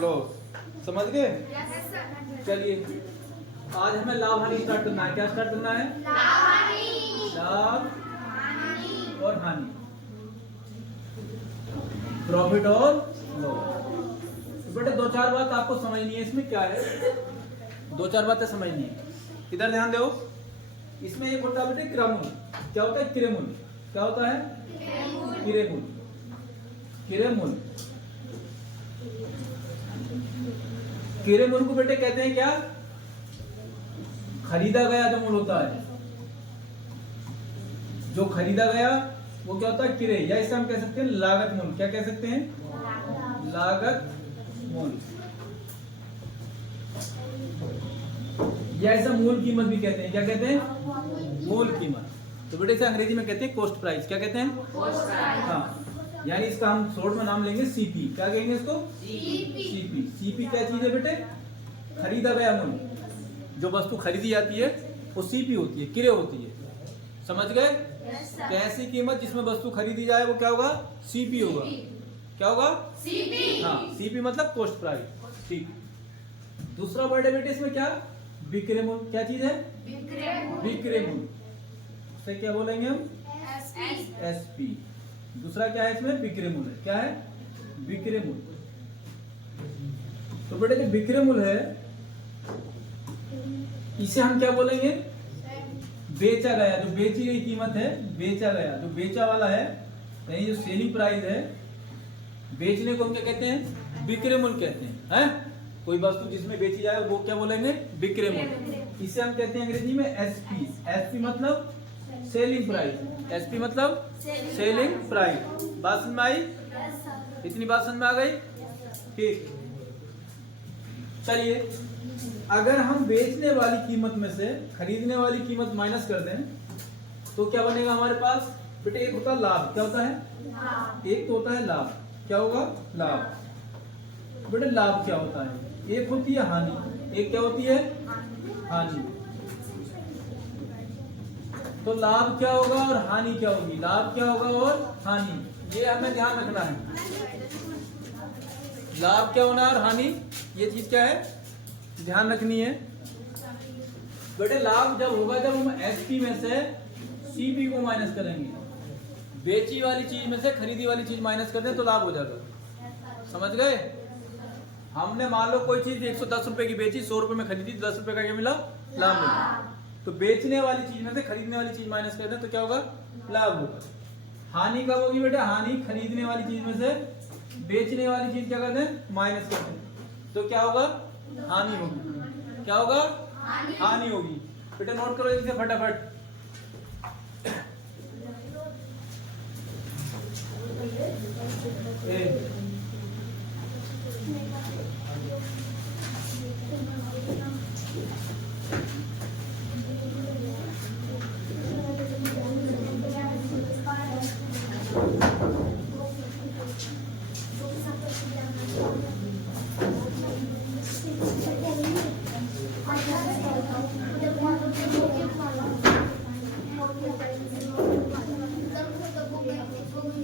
Loss. समझ गए? चलिए आज हमें लाभ हानि स्टार्ट करना है। क्या स्टार्ट करना है? लाभ और हानि, प्रॉफिट और लॉस। तो बेटे दो चार बात आपको समझनी है इसमें। क्या है? दो चार बातें समझनी है। इधर ध्यान दो। इसमें एक होता है बेटे क्रयमूल्य। क्या होता है? क्रयमूल्य। क्या होता है? क्रयमूल्य। क्रयमूल्य क्रयमूल्य को बेटे कहते हैं क्या? खरीदा गया जो मूल्य होता है, जो खरीदा गया वो क्या होता है? क्रय। या इसे हम कह सकते हैं लागत मूल्य। क्या कह सकते हैं? लागत मूल्य। या इसे मूल कीमत भी कहते हैं। क्या कहते हैं? मूल कीमत। तो बेटे इसे अंग्रेजी में कहते हैं कॉस्ट प्राइस। क्या कहते हैं? Cost price. हाँ, यानी इसका हम शॉर्ट में नाम लेंगे सीपी। क्या कहेंगे इसको? सीपी। सीपी क्या चीज है बेटे? खरीदा गया मूल्य। जो वस्तु खरीदी जाती है वो सीपी होती है, क्रय होती है। समझ गए? कैसी कीमत जिसमें वस्तु खरीदी जाए वो क्या होगा? सीपी होगा। क्या होगा? सीपी। हाँ, सीपी मतलब कॉस्ट प्राइस। ठीक। दूसरा वर्ड है बेटे इसमें क्या? विक्रय मूल्य। क्या चीज है? विक्रय मूल्य। उसे क्या बोलेंगे हम? एसपी। दूसरा क्या है इसमें? विक्रय मूल्य। क्या है? विक्रय मूल्य। तो बेटे जो विक्रय मूल्य है इसे हम क्या बोलेंगे? बेचा गया, जो बेची गई कीमत है, बेचा गया, जो बेचा वाला है, यानी जो सेलिंग प्राइस है, बेचने को हम क्या कहते हैं? विक्रय मूल्य कहते हैं। हैं? कोई वस्तु जिसमें बेची जाए वो क्या बोलेंगे? विक्रय मूल्य। इसे हम कहते हैं अंग्रेजी में एसपी। एसपी मतलब सेलिंग प्राइस। एसपी मतलब सेलिंग प्राइस। बात समझ में आई? इतनी बात समझ में आ गई? ठीक। चलिए अगर हम बेचने वाली कीमत में से खरीदने वाली कीमत माइनस कर दें तो क्या बनेगा हमारे पास? बेटे एक होता है लाभ। क्या होता है? एक तो होता है लाभ। क्या होगा? लाभ। बेटे लाभ क्या होता है? एक होती है हानि। एक क्या होती है? हानि। तो लाभ क्या होगा और हानि क्या होगी? लाभ क्या होगा और हानि, ये हमें ध्यान रखना है। लाभ क्या होना है और हानि, ये चीज क्या है? ध्यान रखनी है। बेटे लाभ जब होगा जब हम एसपी में से सीपी को माइनस करेंगे। बेची वाली चीज में से खरीदी वाली चीज माइनस कर दें तो लाभ हो जाएगा। समझ गए? हमने मान लो कोई चीज 110 रुपए की बेची, 100 रुपए में खरीदी, 10 रुपए का क्या मिला? लाभ मिला। तो बेचने वाली चीज में से खरीदने वाली चीज माइनस कर दें तो क्या होगा? लाभ होगा। हानि कब होगी बेटा? हानि खरीदने वाली चीज में से बेचने वाली चीज क्या कर दें? माइनस कर दें तो क्या होगा? हानि होगी। क्या होगा? हानि होगी। बेटा नोट करो इसे फटाफट।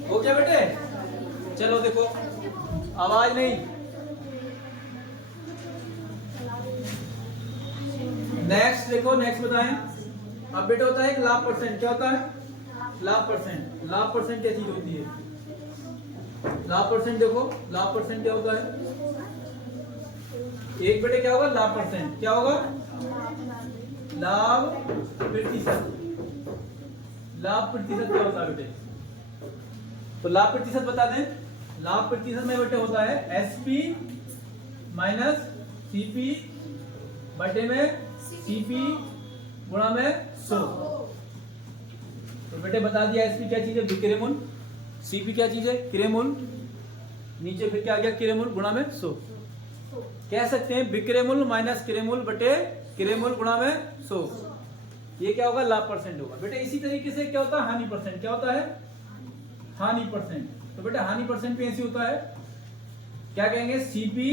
हो गया बेटे? चलो देखो, आवाज नहीं। नेक्स्ट देखो, नेक्स्ट बताएं। अब बेटा होता है एक लाभ परसेंट। क्या होता है? लाभ परसेंट। लाभ परसेंट क्या चीज होती है? लाभ परसेंट देखो, लाभ परसेंट क्या होता है? एक बेटे क्या होगा? लाभ परसेंट। क्या होगा? लाभ प्रतिशत। लाभ प्रतिशत क्या होता है बेटे? तो लाभ प्रतिशत बता दें। लाभ प्रतिशत में बेटे होता है एसपी माइनस सीपी बटे में सीपी गुणा में 100। तो बेटे बता दिया एसपी क्या चीज है? विक्रय मूल्य। सीपी क्या चीज है? क्रय मूल्य। नीचे फिर क्या आ गया? क्रय मूल्य गुणा में 100। कह सकते हैं विक्रय मूल्य माइनस क्रय मूल्य बटे क्रय मूल्य गुणा में 100। ये क्या होगा? लाभ परसेंट होगा। बेटे इसी तरीके से क्या होता है? हानि परसेंट। क्या होता है? हानि परसेंट। तो बेटा हानि परसेंट भी ऐसे होता है। क्या कहेंगे? सीपी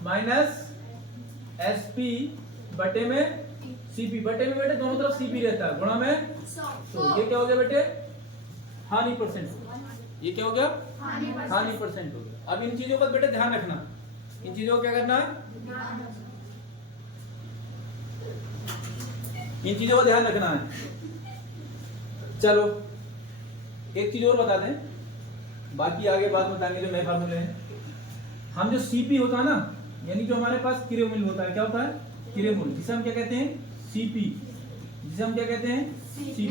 माइनस एसपी बटे में सीपी। बटे में बेटे दोनों तरफ सीपी रहता है, गुणा में 100। ये क्या हो गया बेटे? हानि परसेंट। ये क्या हो गया? हानि परसेंट हो गया। अब इन चीजों का बेटे ध्यान रखना। इन चीजों को क्या करना है, इन चीजों को ध्यान रखना है। चलो एक चीज और बता दें, बाकी आगे बात बताएंगे जो नए फार्मूले हैं। हम जो सीपी होता है ना, यानी जो हमारे पास किलोमूल होता है, क्या होता है, किलोमूल, जिसे हम क्या कहते हैं, सीपी, जिसे हम क्या कहते हैं, सीपी।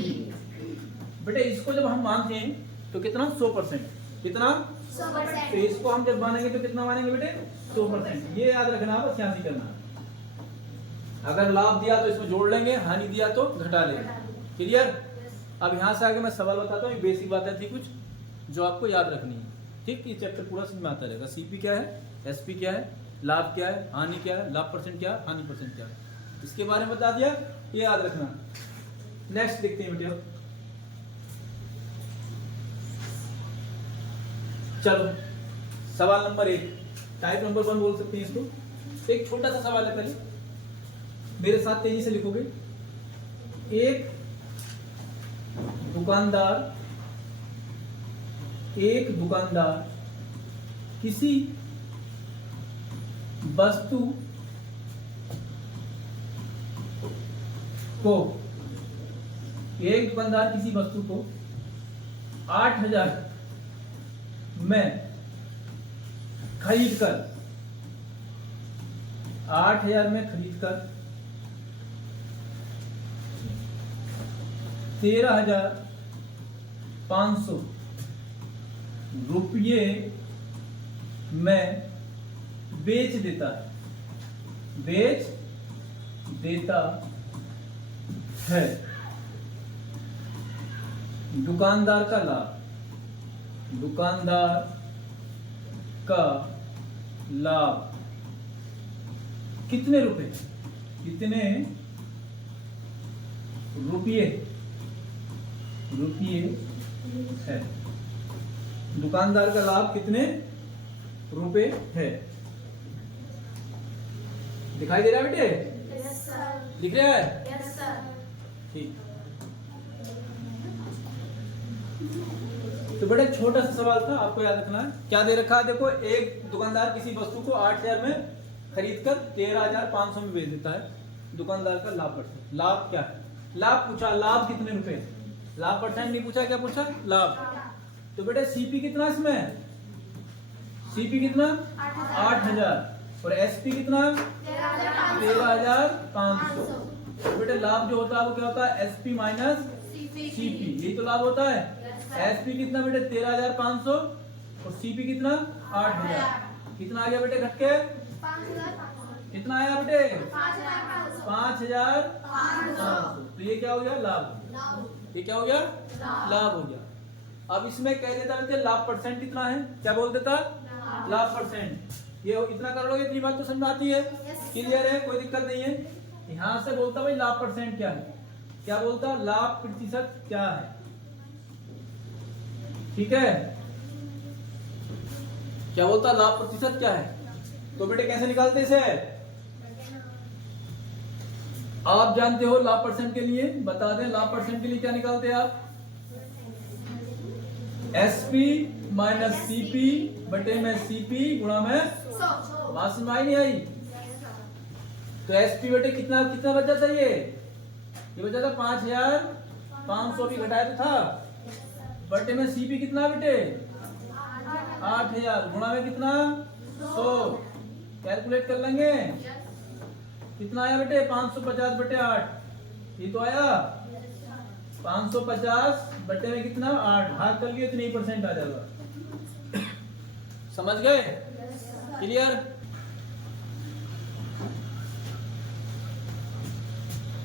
बेटे इसको जब हम मानते हैं तो कितना, 100%, कितना 100%। तो इसको हम जब मानेंगे तो कितना मानेंगे बेटे, 100%। ये याद रखना, बस यहाँ से करना। अगर लाभ दिया तो इसमें जोड़ लेंगे, हानि दिया तो घटा लेंगे। क्लियर। अब यहाँ से आगे मैं सवाल बताता हूँ, बेसिक बातें थी कुछ जो आपको याद रखनी है। ठीक, ये चैप्टर पूरा समझ में आता रहेगा। सीपी क्या है, एसपी क्या है, लाभ क्या है, हानि क्या है, लाभ परसेंट क्या है, हानि परसेंट क्या है, इसके बारे में बता दिया, ये याद रखना। नेक्स्ट देखते हैं बेटे। चलो सवाल नंबर 1, टाइप नंबर 1 बोल सकते हैं इसको। एक छोटा सा सवाल है, पहले मेरे साथ तेजी से लिखोगे। एक दुकानदार किसी वस्तु को 8,000 में खरीदकर 13,500 रुपये में बेच देता है। दुकानदार का लाभ कितने रुपए है। दुकानदार का लाभ कितने रुपए है, दिखाई दे रहा है बेटे? Yes sir. लिख रहा है? Yes sir. ठीक। तो बड़ा छोटा सा सवाल था, आपको याद रखना है। क्या दे रखा है, देखो, एक दुकानदार किसी वस्तु को 8,000 में खरीदकर 13,500 में बेच देता है। दुकानदार का लाभ परसेंट, लाभ क्या है, लाभ पूछा, लाभ कितने रुपए, लाभ परसेंट नहीं पूछा, क्या पूछा, लाभ। तो बेटा सीपी कितना, इसमें सीपी कितना, 8,000 और एसपी कितना, 13,500। तो बेटा लाभ जो होता है वो क्या होता है, एसपी माइनस सीपी, यही तो लाभ होता है। एसपी कितना बेटे, 13,500 और सीपी कितना, 8,000। कितना आ गया बेटे घट के, कितना आया बेटे, 5,500। तो ये क्या हो गया, लाभ। ये क्या हो गया, लाभ हो गया। अब इसमें कह देता बेटे लाभ परसेंट कितना है, क्या बोल देता, लाभ परसेंट। ये इतना कर लोगे, इतनी बात तो समझ आती है, क्लियर है, कोई दिक्कत नहीं है। यहां से बोलता भाई लाभ परसेंट क्या है, क्या बोलता, लाभ प्रतिशत क्या है। ठीक है, क्या बोलता, लाभ प्रतिशत क्या है। तो बेटे कैसे निकालते इसे, आप जानते हो लाभ परसेंट के लिए, बता दें लाभ परसेंट के लिए क्या निकालते हैं आप, एसपी माइनस सीपी बटे में सीपी गुणा में 100। बात समझ आई नहीं आई। तो एसपी बेटे कितना कितना बचा था, ये बचा था 5,500 भी घटाया तो था, बटे में सीपी कितना बेटे, 8,000 गुणा में कितना, 100। कैलकुलेट कर लेंगे, कितना आया बेटे, 550 बटे 8, ये तो आया 550 बटे में कितना, 8, भाग कर लिए तो नहीं परसेंट आ जाएगा। समझ गए, क्लियर।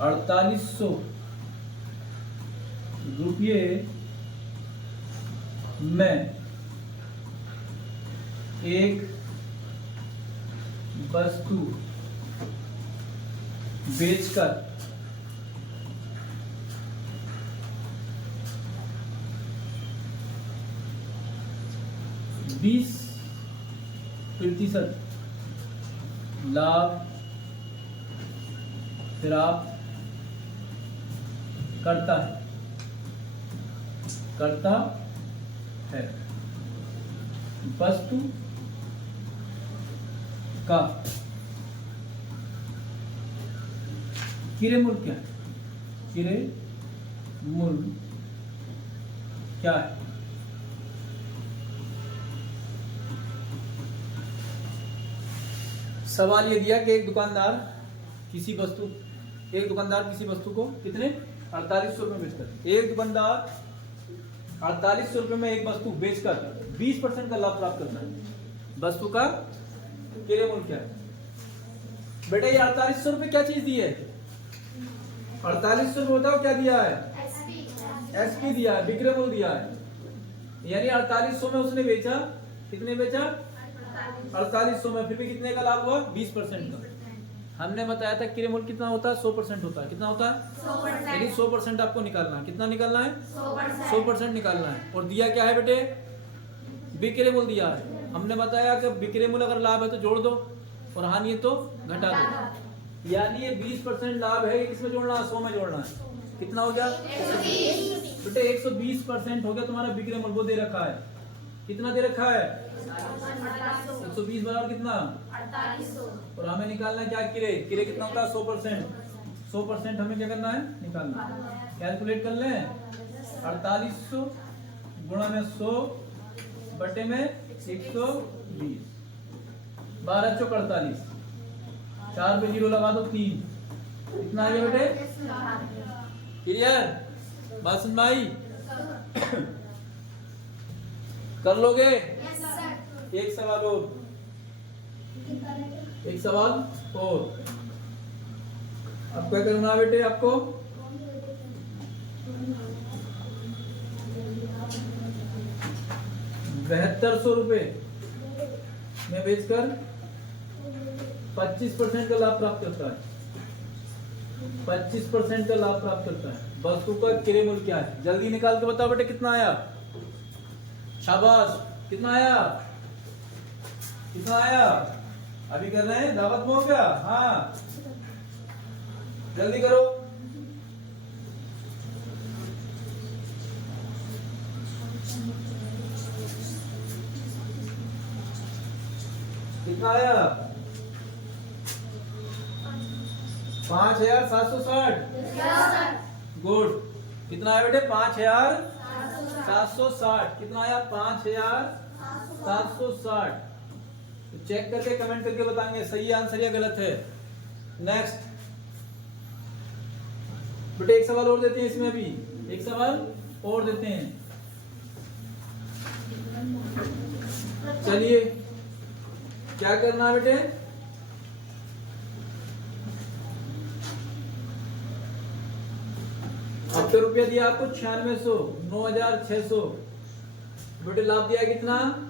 4,800 रुपये में एक वस्तु बेचकर 20% लाभ प्राप्त करता है। वस्तु का किरे मूल क्या है? किरे मूल क्या है? सवाल ये दिया कि एक दुकानदार किसी वस्तु को कितने 4800 रुपये बेचकर, एक दुकानदार 4800 रुपये में एक वस्तु बेचकर 20% का लाभ प्राप्त करता है। वस्तु का किरे मूल्य क्या है? बेटा ये 4800 रुपये क्या चीज दी है? 4800 रुपये बताओ क्या दिया है? एसपी दिया है, विक्रय मूल्य दिया है। यानी 4800 में उसने बेचा, कितने बेचा? 4800 में, फिर भी कितने का लाभ हुआ? 20% का। हमने बताया था क्रय मूल्य कितना होता है? 100% होता है। कितना होता है? यानी 100% आपको निकालना है। कितना निकालना है? 100% निकालना है। और दिया क्या है बेटे? विक्रय मूल्य दिया है। हमने बताया कि विक्रय मूल्य अगर लाभ है तो जोड़ दो और हानि है तो घटा दो। यानी ये 20% लाभ है, किसमें जोड़ना है? 100 में जोड़ना है। कितना हो गया बेटे? 120% हो गया तुम्हारा विक्रय मूल्य। वो दे रखा है, कितना दे रखा है? 120 बराबर कितना? 4800। और हमें निकालना है क्या? किरे कितना होता है? 100%। 100% हमें क्या करना है? निकालना है। कैलकुलेट कर लें। 4800 गुणा में 100 बटे में 120, 12 चौक 48, 4 पे 0 लगा दो 3। कितना आ गया बेटे? क्लियर? बात सुन भाई? कर लोगे? एक सवाल और, एक सवाल और। अब क्या करना है बेटे आपको? 7200 रुपए में बेचकर 25% का लाभ प्राप्त करता है। 25% का लाभ प्राप्त करता है। वस्तु का क्रय मूल्य क्या है? जल्दी निकाल के बताओ बेटे कितना आया? शाबाश, कितना आया? कितना आया? अभी कर रहे हैं? दावत में हो क्या? हाँ जल्दी करो। कितना आया? 5760। गुड। कितना आया बेटे? 5760। कितना आया? 5760। तो चेक करके कमेंट करके बताएंगे सही आंसर या गलत है। नेक्स्ट बेटे एक सवाल और देते हैं इसमें, अभी एक सवाल और देते हैं। चलिए क्या करना है बेटे? अब तो रुपया दिया आपको 9600, 9600। बेटे लाभ दिया कितना?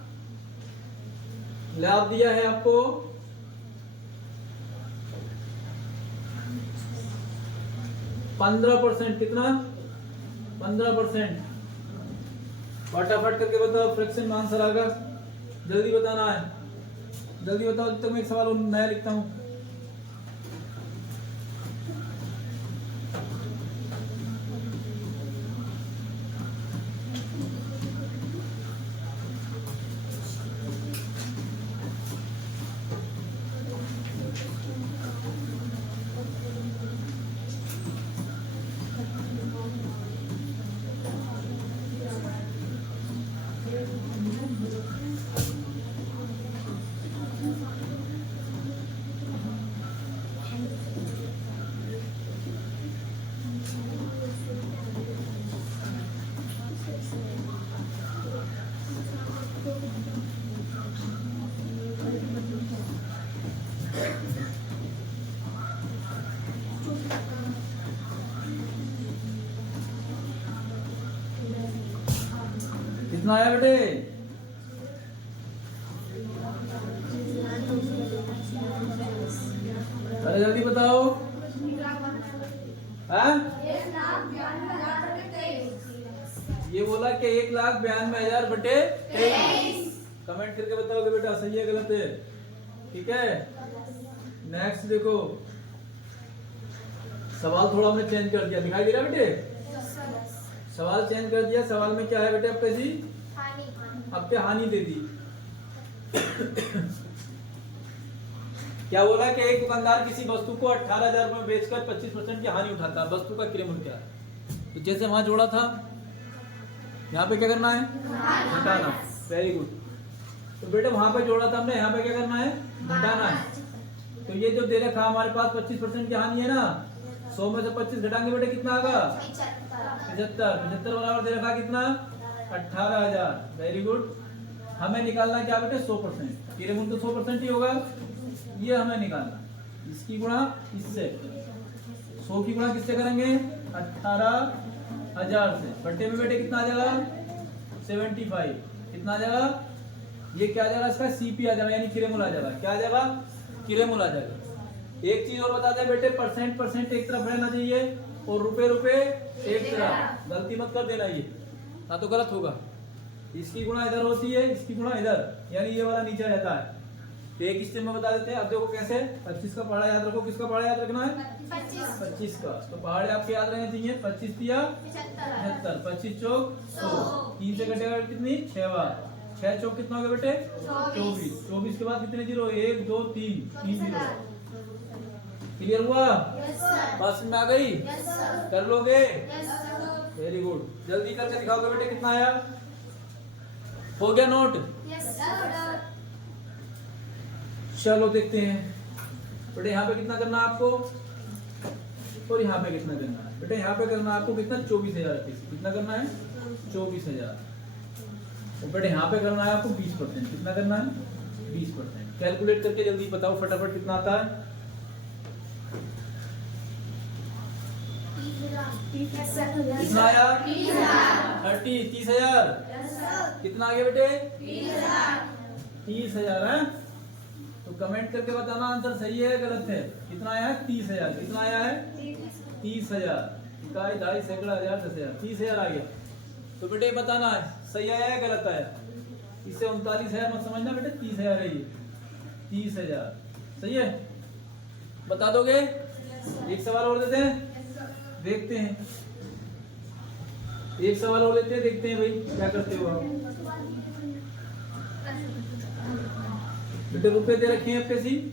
लाभ दिया है आपको 15%। कितना? 15%। फटाफट करके बताओ, फ्रैक्शन में आंसर आएगा। जल्दी बताना है, जल्दी बताओ। जब तक मैं एक सवाल नया लिखता हूं। कितना आया बेटे? अरे जल्दी बताओ। हाँ? ये बोला कि 1,92,000 बटे 23। कमेंट करके बताओगे बेटा सही है गलत है। ठीक है, नेक्स्ट देखो। सवाल थोड़ा हमने चेंज कर दिया, दिखाई दे रहा बेटे? सवाल चेंज कर दिया। सवाल में क्या है बेटे? अब पे जी अब पे हानि दे दी। क्या बोला कि एक दुकानदार किसी वस्तु को 18,000 रुपए में बेचकर 25% की हानि उठाता है, वस्तु का क्रय मूल्य क्या है। तो जैसे वहां जोड़ा था, यहाँ पे क्या करना है, घटाना। Very good. तो बेटे वहां पे जोड़ा था हमने, यहाँ पे क्या करना है, घटाना है। तो ये जो दे रखा हमारे पास 25% की हानि है ना, 100 में से 25 घटाएंगे बेटे कितना आएगा, 75। 75 बराबर दे रखा कितना, 18,000। Very good. हमें निकालना क्या बेटे, 100%। क्रय मूल्य तो 100% ही होगा, ये हमें निकालना। इसकी गुणा इससे, 100 की गुणा किससे करेंगे, 18,000 से। बट्टे में बेटे कितना आ जाएगा, 75। कितना आ जाएगा, ये क्या आ जाएगा, इसका सीपी आ जाएगा, यानी क्रय मूल्य आ जाएगा। क्या आ जाएगा, क्रय मूल्य आ जाएगा। एक चीज और बता दें बेटे, परसेंट एक तरफ रहना चाहिए और रुपए एक तरफ। गलती मत कर देना, ये ना तो गलत होगा। इसकी गुणा इधर होती है, इसकी गुणा इधर, यानी ये वाला नीचे रहता है। तो एक स्टेप में बता देते हैं। अब देखो कैसे, 25 का पहाड़ा याद रखो। किसका पहाड़ा याद रखना है, 25 का। तो पहाड़े आपके याद रहने चाहिए। 25 दिया 75, 25 चौक 100, 3 से कटेगा कितनी, 6 बार। 6 चौक कितना हो गया बेटे, 24। 24 के बाद कितने जीरो, 1 2 3 जीरो। क्लियर हुआ, बात में आ गई, कर लोगे। Very good. जल्दी करके दिखाओगे बेटे कितना आया, हो गया नोट। चलो देखते हैं बेटे, यहाँ पे कितना करना है आपको और यहाँ पे कितना करना है। बेटे यहाँ पे करना है आपको कितना, 24,000 रुपये। कितना करना है, 24,000। और बेटे यहाँ पे करना है आपको 20%। कितना करना है, 20%। कैलकुलेट करके जल्दी बताओ फटाफट कितना आता है। कितना आया, 30,000। कितना आ गया बेटे, 30,000 है। तो कमेंट करके बताना आंसर सही है गलत है। कितना आया है, 30,000। कितना आया है, 30,000। इकाई, ढाई, सैकड़ा, हजार, 10,000, 30,000 आ गया। तो बेटे बताना है सही आया है गलत आया। इससे 39,000 मत समझना बेटे, 30,000 है ये, 30,000 सही है। बता दोगे, एक सवाल और देते हैं, देखते हैं। एक सवाल और देते हैं, देखते हैं भाई क्या करते हो आप। बेटे रुपए दे रखे हैं आपके सी,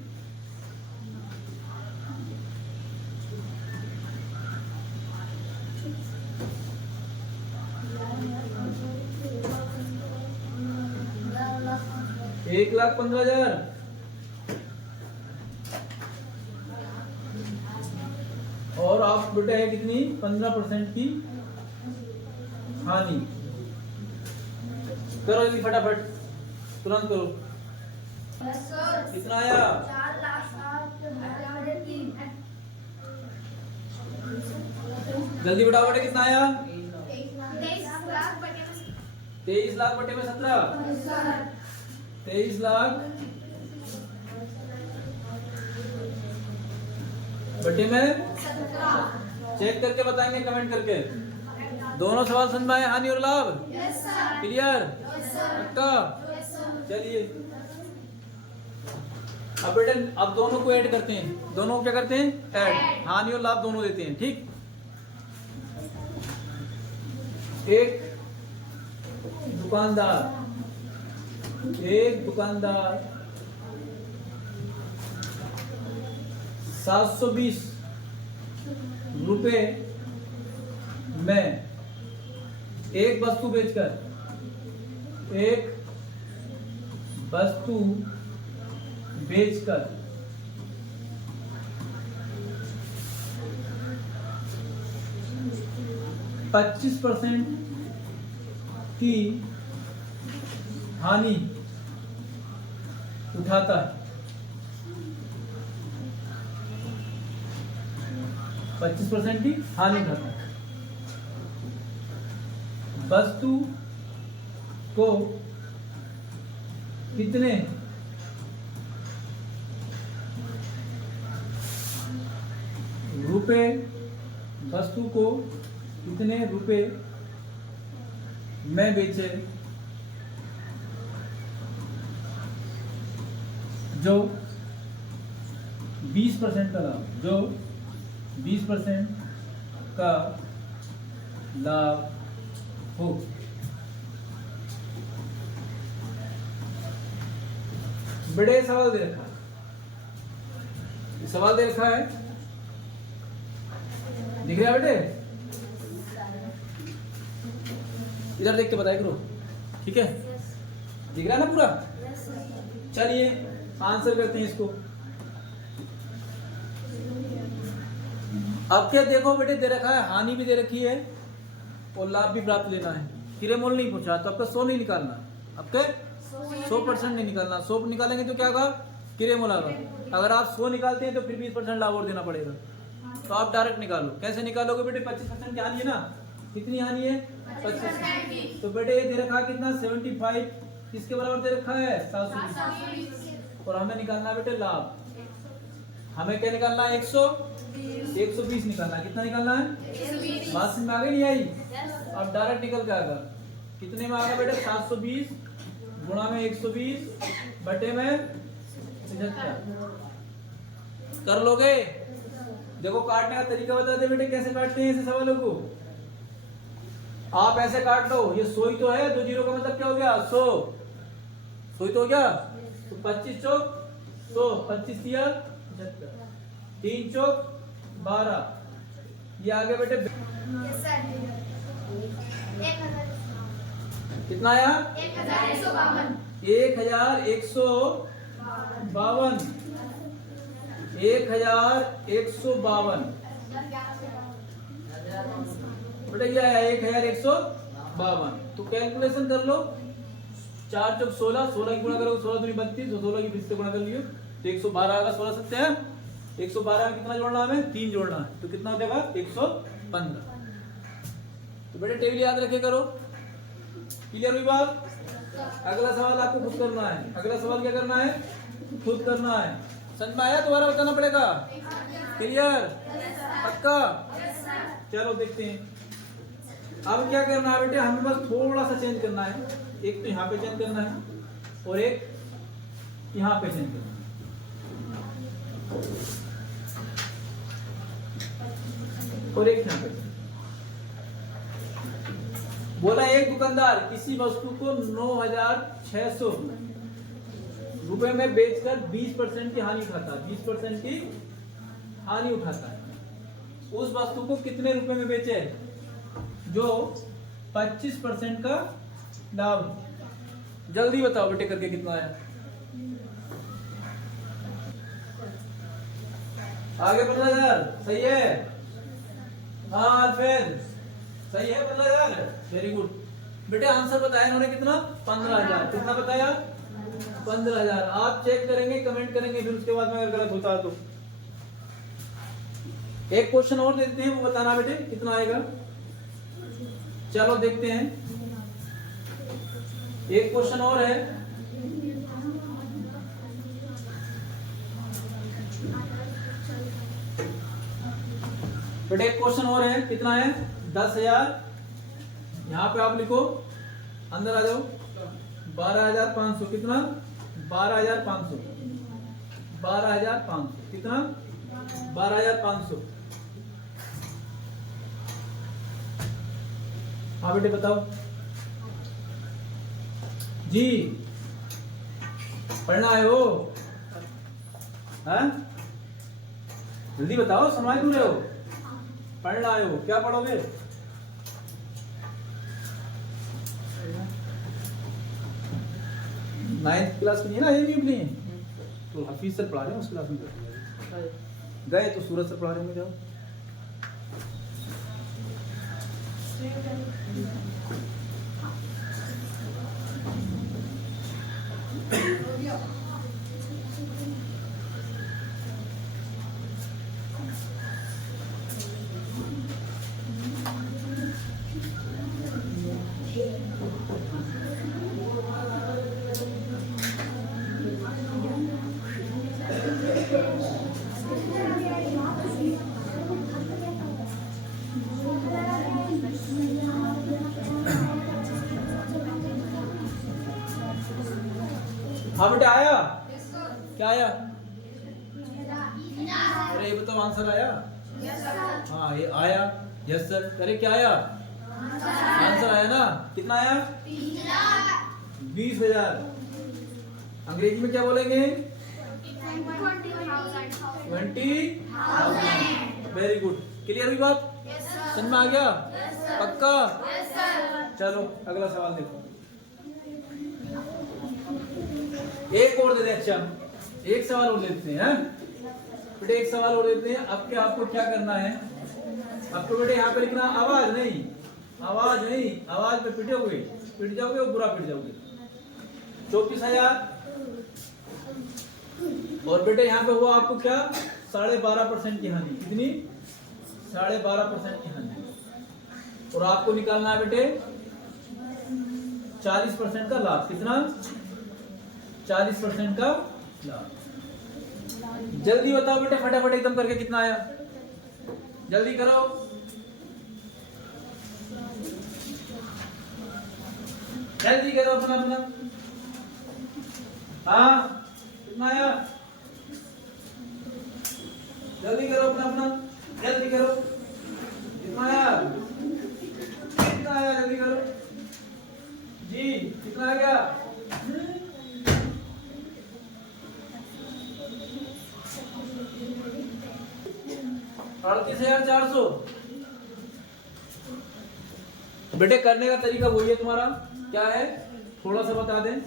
एक 1,15,000। और आप बेटे है कितनी, 15% की हानि। करो जल्दी फटाफट, तुरंत करो। कितना आया, 4,60,000। जल्दी बताओ बेटे कितना आया, 23 23 लाख लाख बटे में 17, 23 लाख बटे में। चेक करके बताएंगे कमेंट करके। दोनों सवाल समझ में आए, हानि और लाभ, क्लियर पक्का। चलिए अब बेटे अब दोनों को ऐड करते हैं। दोनों को क्या करते हैं, ऐड। हानि और लाभ दोनों देते हैं, ठीक। एक दुकानदार 720 रुपए में एक वस्तु बेचकर 25% की हानि उठाता है। 25% की हानि उठाता है। वस्तु को कितने रुपए, वस्तु को कितने रुपए में बेचे जो 20% का लाभ, जो 20% का लाभ हो। बड़े सवाल दे रखा, सवाल दे रखा है, दिख रहा है बेटे? इधर देख के बताया करो, ठीक है? दिख रहा है ना पूरा? चलिए आंसर करते हैं इसको। अब क्या देखो बेटे, दे रखा है हानि भी दे रखी है और लाभ भी प्राप्त लेना है। किरेमोल नहीं पूछा तो आपका 100 नहीं निकालना, आपके 100% नहीं निकालना। 100 निकालेंगे तो क्या होगा? किरेमोल आएगा। अगर आप 100 निकालते हैं तो फिर 20% लाभ और देना पड़ेगा। तो आप डायरेक्ट निकालो। कैसे निकालोगे बेटे? 25% की हानि है ना? कितनी हानि है? 25। तो बेटे ये दे रखा है कितना? 75। किसके बराबर दे रखा है? 720। और हमें निकालना है बेटे लाभ। हमें क्या निकालना है? 120 निकालना है। कितना निकालना है? बात समझ में आ गई नहीं आई? अब डायरेक्ट निकल के आएगा। कितने में आएगा बेटे? 720 गुणा में 120 बटे में 75। कर लोगे? देखो काटने का तरीका बता दे बेटे, कैसे काटते हैं ऐसे सवालों को। आप ऐसे काट लो, ये 100 ही तो है, 2 जीरो का मतलब क्या हो गया? 100 ही तो हो गया। तो 25 चौक 100, 25 दिया 75, 3 चौक 12। ये आगे बेटे कितना आया? 1152। 1152 बेटा ये आया 1152। तो कैलकुलेशन कर लो। 4 चौक 16, 16 की गुणा करोगे 16 दूनी 32, 16 की 20 से गुणा कर लियो तो 112 आएगा। 16 सत्ते हैं 112 में कितना जोड़ना है? हमें 3 जोड़ना है। तो कितना हो जाएगा? 115। तो बेटे टेबल याद रखे करो। क्लियर हुई बात? अगला सवाल आपको खुद करना है। अगला सवाल क्या करना है? खुद करना है। समझ में आया? दोबारा बताना पड़ेगा। क्लियर? पक्का? चलो देखते हैं। अब क्या करना है बेटे? हमें बस थोड़ा सा चेंज करना है। एक तो यहाँ पे चेंज करना है और एक यहाँ पे चेंज करना है। और एक यहाँ पे। बोला एक दुकानदार किसी वस्तु को 9,600 रुपए में बेचकर 20% की हानि उठाता है। 20% की हानि उठाता है। उस वस्तु को कितने रुपए में बेचे जो 25% का लाभ? जल्दी बताओ बेटे करके कितना आया? आगे 15,000 सही है? हाँ फिर सही है 15,000। वेरी गुड बेटे। आंसर बताया इन्होंने कितना? 15,000। कितना बताया? 15,000। आप चेक करेंगे, कमेंट करेंगे, फिर उसके बाद में अगर गलत होता है तो। एक क्वेश्चन और देते हैं, वो बताना बेटे कितना आएगा। चलो देखते हैं। एक क्वेश्चन और है। बेटे एक क्वेश्चन और है। कितना है? 10,000। यहाँ पे आप लिखो, अंदर आ जाओ। 12,500। कितना? 12,500। 12,500 कितना? 12,500। हाँ बेटे बताओ जी। पढ़ना आए हो? हाँ जल्दी बताओ, समझ क्यों रहे हो? पढ़ना आए हो? क्या पढ़ोगे? नाइन्थ क्लास की नहीं ना? ये भी अपनी तो हफीज सर पढ़ा रहे हैं उस क्लास में। गए तो सूरज सर पढ़ा रहे होंगे। जाओ। हाँ बेटा आया? क्या आया? अरे ये बताओ आंसर आया? हाँ ये आया। Yes sir. अरे क्या आया? आंसर आया ना? कितना आया? 20,000। अंग्रेजी में क्या बोलेंगे? 20,000। वेरी गुड, क्लियर हुई बात? समझ में आ गया? पक्का? चलो अगला सवाल देखो। एक और दे दे। अच्छा एक सवाल और लेते हैं। बेटे एक सवाल और लेते हैं। अब क्या आपको क्या करना है? आपको बेटे यहाँ पे लिखना आवाज नहीं, आवाज नहीं, आवाज पे पिटोगे, पिट जाओगे और बुरा पिट जाओगे। 24,000 और बेटे यहाँ पे हुआ आपको क्या? 12.5% की हानि। कितनी? 12.5% की हानि। और आपको निकालना है बेटे 40% का लाभ। कितना? 40% का लाभ। जल्दी बताओ बेटे फटाफट एकदम करके, कितना आया? जल्दी करो। जल्दी करो अपना अपना। हाँ कितना आया? जल्दी करो अपना अपना, जल्दी करो। कितना आया? कितना आया? जल्दी करो जी। कितना आ गया? 38,400। बेटे करने का तरीका वही है तुम्हारा। क्या है? थोड़ा सा बता दें।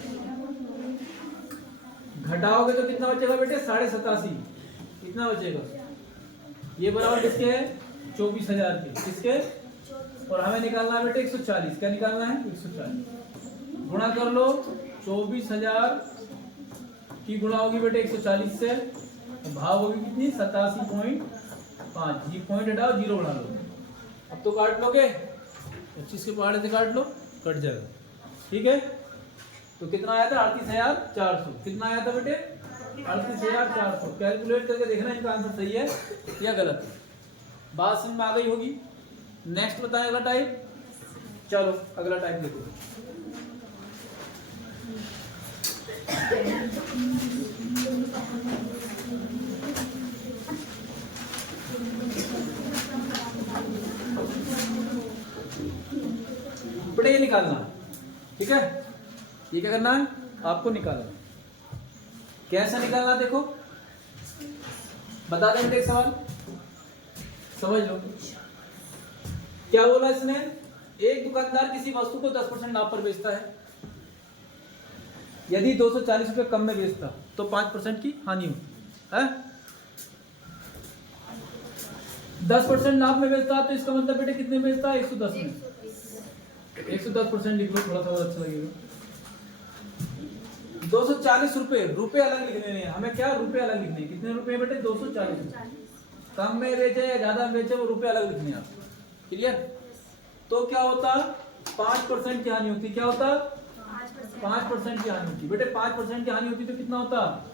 घटाओगे तो कितना बचेगा बेटे? 87.5। कितना बचेगा? ये बराबर किसके है? 24,000 के। किसके? और हमें निकालना है बेटे 140। क्या निकालना है? 140। गुणा कर लो। 24,000 की गुणा होगी बेटे 140 से, भाव होगी कितनी? 87.5। ये पॉइंट हटाओ, जीरो बना लो। अब तो काट लोगे, 25 के पहाड़े से काट लो, कट जाएगा। ठीक है, तो कितना आया था? 38,400। कितना आया था बेटे? 38,400। कैलकुलेट करके देखना इनका आंसर सही है या गलत है। बात समझ में आ गई होगी। नेक्स्ट बताएं अगला टाइप। चलो अगला टाइप देखो। बेटे ये निकालना, ठीक है? ये क्या करना है आपको? निकालना। कैसा निकालना देखो, बता देंगे। सवाल समझ लो। क्या बोला इसने? एक दुकानदार किसी वस्तु को 10% लाभ पर बेचता है। यदि 240 रुपए कम में बेचता तो 5% की हानि हो है। 10% लाभ में बेचता तो इसका मतलब बेटे कितने में बेचता है? 110 में। 110% लिख लो, थोड़ा सा और अच्छा लगेगा। 240 रुपए, रुपए अलग लिखने हैं हमें। क्या? रुपए अलग लिखने। कितने रुपए बेटे? 240। कम में बेचे या ज्यादा में बेचे वो रुपए अलग लिखने हैं आपको। क्लियर? तो क्या होता? 5% की हानि होती। क्या होता? 5% की हानि होती। बेटे 5% की हानि होती तो कितना होता?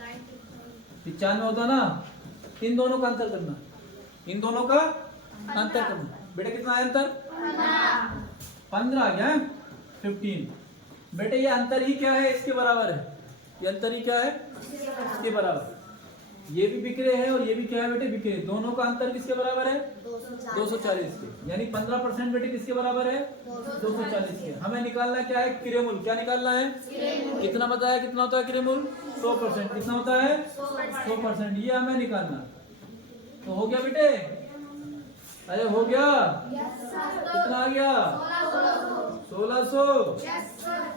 95 होता ना। इन दोनों का अंतर करना, इन दोनों का अंतर करना। बेटे कितना है अंतर? 15 आ गया। 15। बेटे ये अंतर ही क्या है? इसके बराबर है। ये अंतर ही क्या है? इसके बराबर। ये भी बिक रहे हैं और ये भी क्या है बेटे? बिक रहे। दोनों का अंतर किसके बराबर है? 240 के। यानी 15% बेटे किसके बराबर है? 240 के। हमें निकालना क्या है? क्रियामूल। क्या निकालना है? कितना बताया? कितना होता है क्रियामूल? 100%। कितना होता है? 100%। ये हमें निकालना। तो हो गया बेटे? अरे हो गया। कितना आ गया? 1600।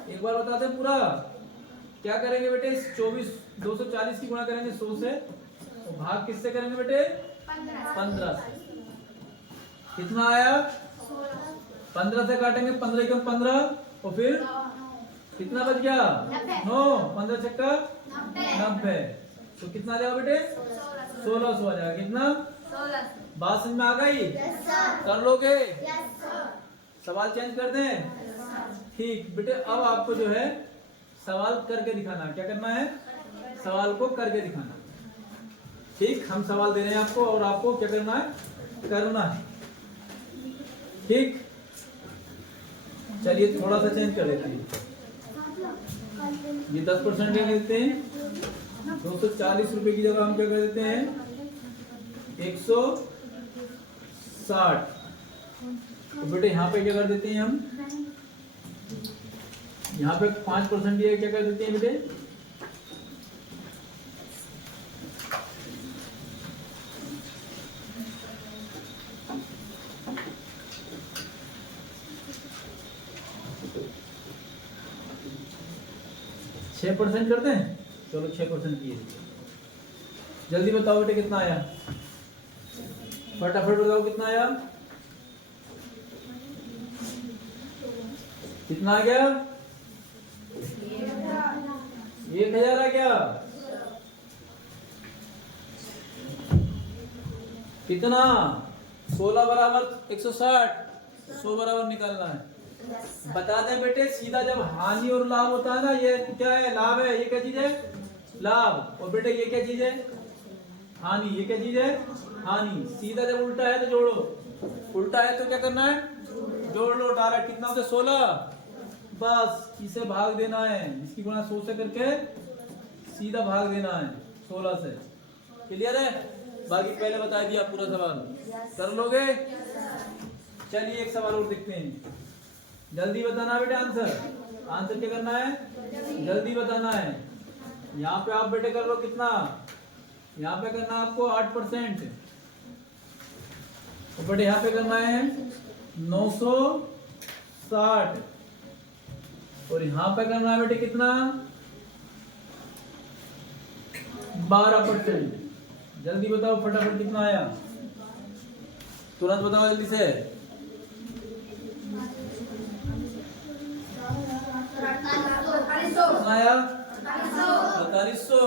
एक बार बता दें पूरा। क्या करेंगे बेटे? 240 की गुणा करेंगे 100 से, तो भाग किससे करेंगे बेटे? 15 से। कितना आया? 15 से काटेंगे, 15 एकम 15 और फिर कितना बच गया? 9। 15 छक्का 90। तो कितना आ जाएगा बेटे? 1600 आ जाएगा। कितना? बात समझ में आ गई? कर लोगे? सवाल चेंज कर दें? ठीक बेटे, अब आपको जो है सवाल करके दिखाना। क्या करना है? सवाल को करके दिखाना। ठीक, हम सवाल दे रहे हैं आपको और आपको क्या करना है? करना है। ठीक, चलिए थोड़ा सा चेंज कर देते हैं। ये 10% ले लेते हैं। 240 रुपए की जगह हम क्या कर देते हैं? 160। तो बेटे यहाँ पे क्या कर देते हैं हम? यहाँ पे 5% दिया, क्या कर देते हैं बेटे? 6% कर दें? चलो 6% किए। जल्दी बताओ बेटे कितना आया, फटाफट बताओ कितना आया, कितना आ गया? 1000 आ गया। कितना? 16 बराबर 160, 100 बराबर निकालना है। बता दें बेटे, सीधा जब हानि और लाभ होता है ना, ये क्या है? लाभ है। ये क्या चीज है? लाभ। और बेटे ये क्या चीज है? हानि। ये क्या चीज है? हानि। सीधा जब उल्टा है तो जोड़ो, उल्टा है तो क्या करना है? जोड़ लो। डायरेक्ट कितना होता है? 16। बस इसे भाग देना है, इसकी गुणा 100 से करके सीधा भाग देना है 16 से। क्लियर है? बाकी पहले बता दिया पूरा सवाल, कर लोगे? चलिए एक सवाल और देखते हैं। जल्दी बताना बेटे आंसर। आंसर क्या करना है? जल्दी बताना है। यहाँ पे आप बेटे कर लो कितना, यहाँ पे करना है आपको 8%, तो बेटे यहाँ पे करना है 960, और यहाँ पे करना है बेटे कितना? 12%। जल्दी बताओ फटाफट कितना आया, तुरंत बताओ जल्दी से। कितना आया? 4500।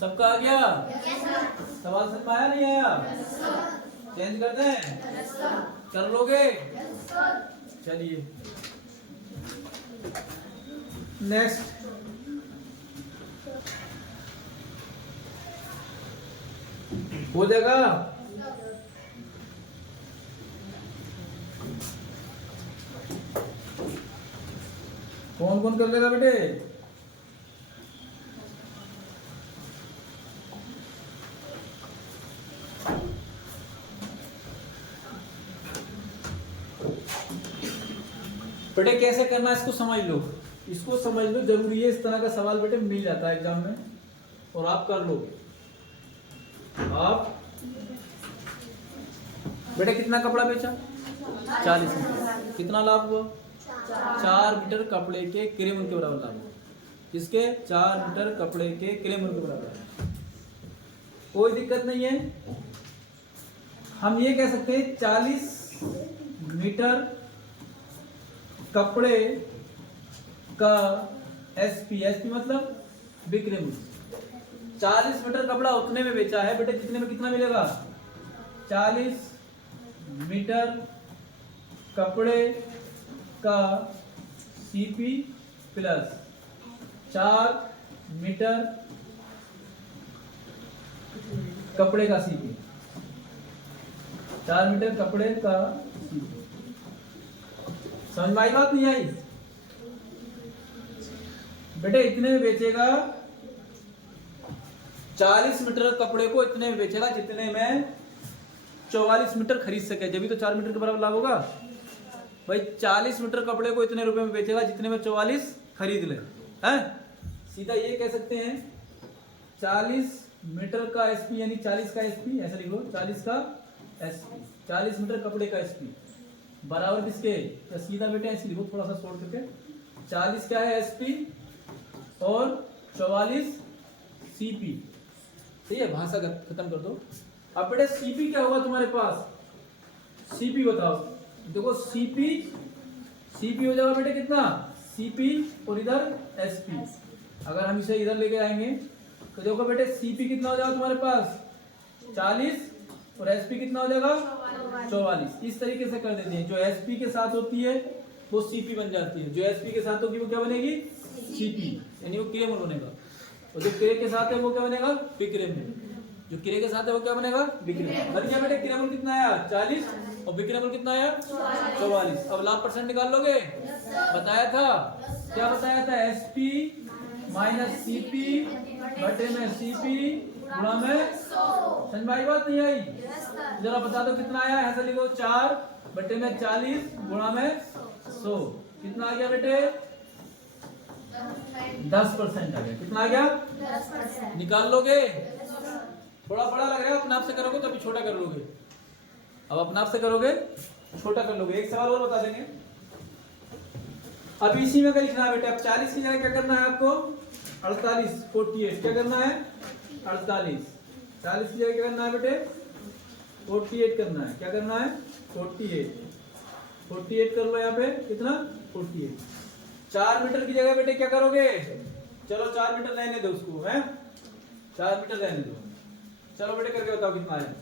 सबका आ गया? सवाल समझ में आया नहीं आया? चेंज कर दें? कर लोगे? चलिए नेक्स्ट। हो जाएगा? कौन कौन कर लेगा बेटे? बेटे कैसे करना है इसको समझ लो, इसको समझ लो, जरूरी है। इस तरह का सवाल बेटे मिल जाता है एग्जाम में और आप कर लोगे। आप बेटे कितना कपड़ा बेचा? 40 मीटर। कितना लाभ हुआ? 4 मीटर कपड़े के क्रय मूल्य के बराबर लाभ हुआ। किसके? 4 मीटर कपड़े के क्रय मूल्य के बराबर। कोई दिक्कत नहीं है। हम ये कह सकते हैं 40 मीटर कपड़े का एसपी, एसपी मतलब विक्रय मूल्य। 40 मीटर कपड़ा उतने में बेचा है बेटे, कितने में कितना मिलेगा? 40 मीटर कपड़े का सीपी प्लस 4 मीटर कपड़े का सीपी, 4 मीटर कपड़े का सीपी। समझ में आई बात नहीं आई? बेटे इतने में बेचेगा, 40 मीटर कपड़े को इतने में बेचेगा जितने में 44 मीटर खरीद सके, जब भी तो 4 मीटर के बराबर लाभ होगा भाई। 40 मीटर कपड़े को इतने रुपए में बेचेगा जितने में 44 खरीद ले, हैं? सीधा ये कह सकते हैं 40 मीटर का एसपी यानी 40 का एसपी, ऐसा लिखो 40 का एसपी, 40 मीटर कपड़े का एसपी बराबर किसके? या सीधा बेटे ऐसे लिखो थोड़ा सा शॉर्ट करके, 40 क्या है एसपी और 44 सीपी। सही है, भाषा खत्म कर दो। अब बेटे सीपी क्या होगा तुम्हारे पास? सीपी बताओ। देखो सीपी, सीपी हो जाएगा बेटे कितना? सीपी और इधर एसपी। अगर हम इसे इधर लेके आएंगे तो देखो बेटे सीपी कितना हो जाएगा तुम्हारे पास? 40 और एसपी कितना हो जाएगा? 44। इस तरीके से कर देते हैं। जो एसपी के साथ होती है वो सीपी बन जाती है, जो एसपी के साथ होगी वो क्या बनेगी? सीपी, यानी वो क्रय मूल्य बनेगा। और जो क्रय के साथ है वो क्या बनेगा? विक्रय मूल्य। जो क्रय के साथ है वो क्या बनेगा? विक्रय मूल्य। बन गया बेटे। क्रय मूल्य कितना आया? 40 और विक्रय मूल्य कितना आया? 44। अब लाभ परसेंट निकाल लोगे? बताया था, क्या बताया था? एसपी माइनस सीपी बटे में सीपी गुणा में 100। समझ में आई बात नहीं आई? जरा बता दो कितना आया? ऐसा लिखो 4 बटे में 40 गुणा में 100। कितना आ गया बेटे? 10% आ गया। कितना आ गया? 10%। निकाल लोगे? थोड़ा बड़ा लग रहा है, अपने आप से करोगे तो अभी छोटा कर लोगे। अब अपने आप से करोगे छोटा कर लोगे। एक सवाल और बता देंगे। अब इसी में क्या लिखना है बेटे, अब 40 की जगह क्या करना है आपको, 48 48 क्या करना है 48, 40 की जगह क्या करना है बेटे 48 करना है, क्या करना है 48 कर लो यहाँ पे कितना 48। 4 मीटर की जगह बेटे क्या करोगे, चलो 4 मीटर रहने दो उसको, है 4 मीटर रहने दो, चलो बेटे करके बताओ कितना है,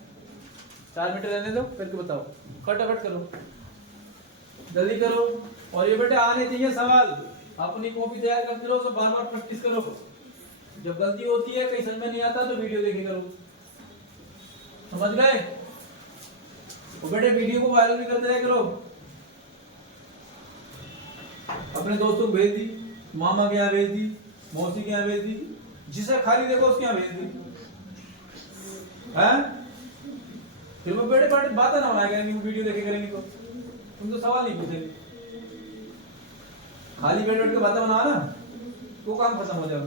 4 मीटर रहने दो करके बताओ, फटाफट करो जल्दी करो। और ये बेटे आने चाहिए सवाल, अपनी कॉपी तैयार करते रहो, सब बार बार प्रैक्टिस करो, जब गलती होती है कहीं समझ में नहीं आता तो वीडियो देखे करो, समझ गए। तो बेटे वीडियो को वायरल भी करते रहे करो, अपने दोस्तों को भेज दी, मामा के यहाँ भेज दी, मौसी के यहाँ भेज दी, जिसे खाली देखो उसके यहाँ भेज दी, हैं फिर वो बेटे बातें ना बनाया करेंगे, वीडियो देखे करेंगे तो तुम तो सवाल नहीं पूछेंगे, खाली बैठ बैठ के बातें बनाओ ना तो काम खत्म हो जाएगा।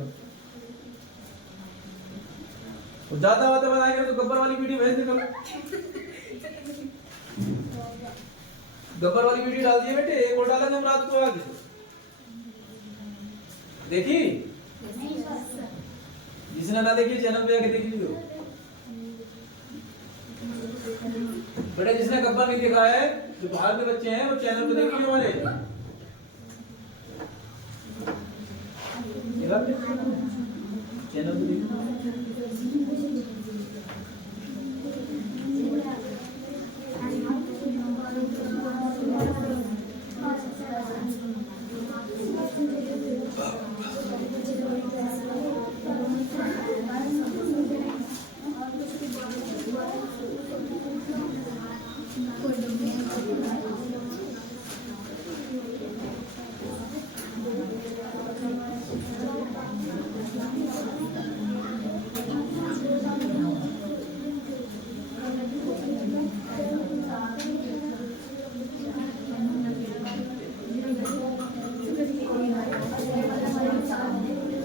तो ज्यादा बातें बनाएंगे तो गब्बर वाली वीडियो भेज दे करो, गब्बर वाली वीडियो डाल दिए बेटे, एक और डालेंगे हम रात को आज, देखी जिसने ना देखी चैनल पे आके देख लीजिए बेटा, जिसने गब्बर नहीं देखा है जो बाहर के बच्चे हैं वो चैनल पे देखिए हमारे, चैनल पे देखिए।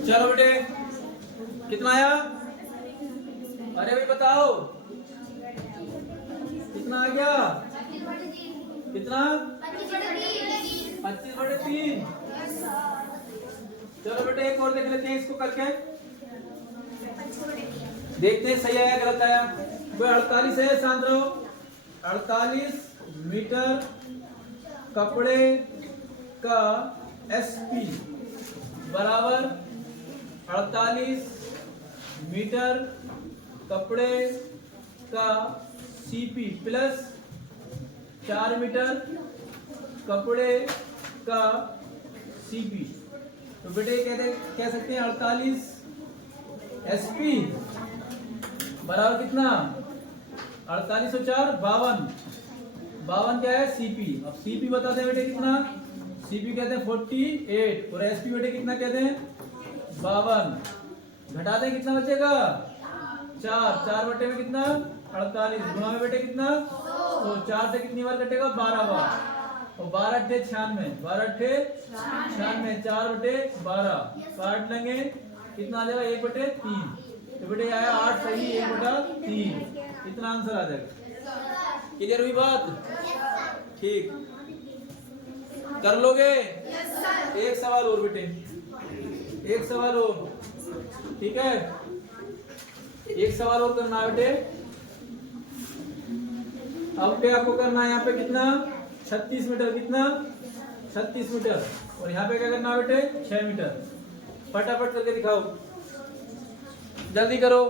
चलो बेटे कितना आया, अरे भाई बताओ कितना आ गया, कितना 25/3। चलो बेटे एक और देख लेते हैं इसको करके, देखते हैं सही आया गलत आया। वो 48 है, शांत रहो, 48 मीटर कपड़े का एसपी बराबर 48 मीटर कपड़े का सीपी प्लस 4 मीटर कपड़े का सीपी। तो बेटे कह सकते हैं 48 एसपी बराबर कितना 48 और 4 52, 52 क्या है सीपी। अब सीपी बताते हैं बेटे कितना, सीपी कहते हैं 48 और एसपी बेटे कितना कहते हैं 52, घटा दें कितना बचेगा 4, 4 बटे में कितना 48, गुणा में बेटे कितना तो 4 से कितनी बार कटेगा 12 बार, और 12 अट्ठे 96, 12 अट्ठे 96, 4 बटे 12 काट लेंगे कितना आ जाएगा 1/3। तो बेटे आया 8 सही 1/3, इतना आंसर आ जाएगा। क्लियर हुई बात, ठीक कर लोगे। एक सवाल और बेटे, एक सवाल और, ठीक है एक सवाल और करना है बेटे। अब पे आपको करना है यहाँ पे कितना 36 मीटर, कितना 36 मीटर, और यहाँ पे क्या करना है बेटे 6 मीटर। फटाफट करके दिखाओ, जल्दी करो।